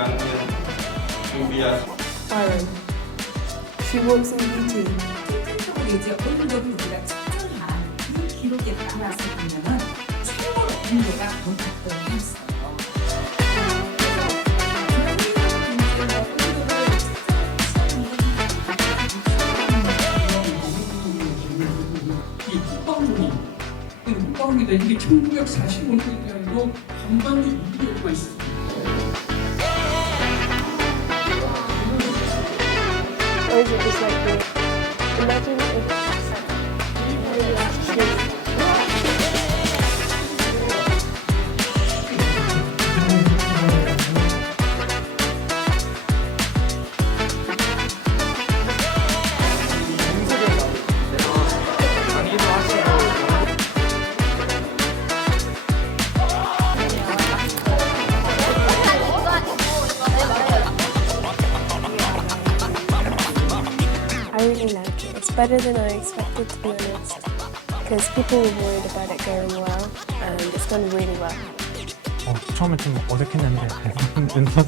양면, 준비한 Iron. She works in beauty. 실질적으로 이제 온도 비교가 측정한 이 기록에 따라서 보면은 최고 온도가 높았던 했어요. 이 뚜껑이, 이 뚜껑이 되는 게 1945년이라는 거 반반도 이기가 있습니다. Is it just like? Imagine if I really like it. It's better than I expected, to be honest. Because people were worried about it going well, and it's gone really well. 어, 처음에 좀 어색했는데 은서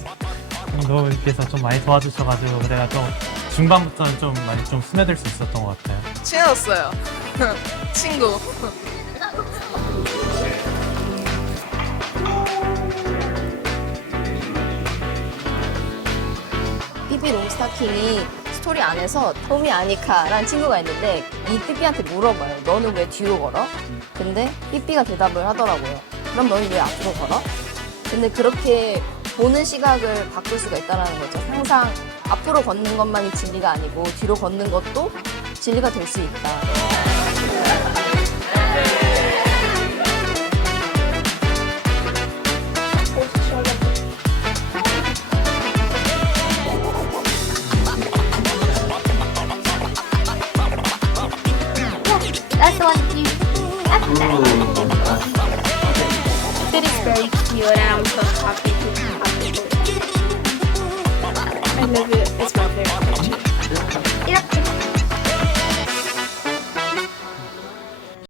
은서께서 좀 많이 도와주셔가지고 내가 좀 중반부터는 좀 많이 좀 스며들 수 있었던 것 같아요. 친해졌어요. 친구. 삐삐 롱스타킹이 스토리 안에서 토미 아니카라는 친구가 있는데 이 삐삐한테 물어봐요. 너는 왜 뒤로 걸어? 근데 삐삐가 대답을 하더라고요. 그럼 너는 왜 앞으로 걸어? 근데 그렇게 보는 시각을 바꿀 수가 있다는 거죠. 항상 앞으로 걷는 것만이 진리가 아니고 뒤로 걷는 것도 진리가 될 수 있다. that's the one you. That's. It is very cute, and I'm so happy to have it. I love it. It's my favorite.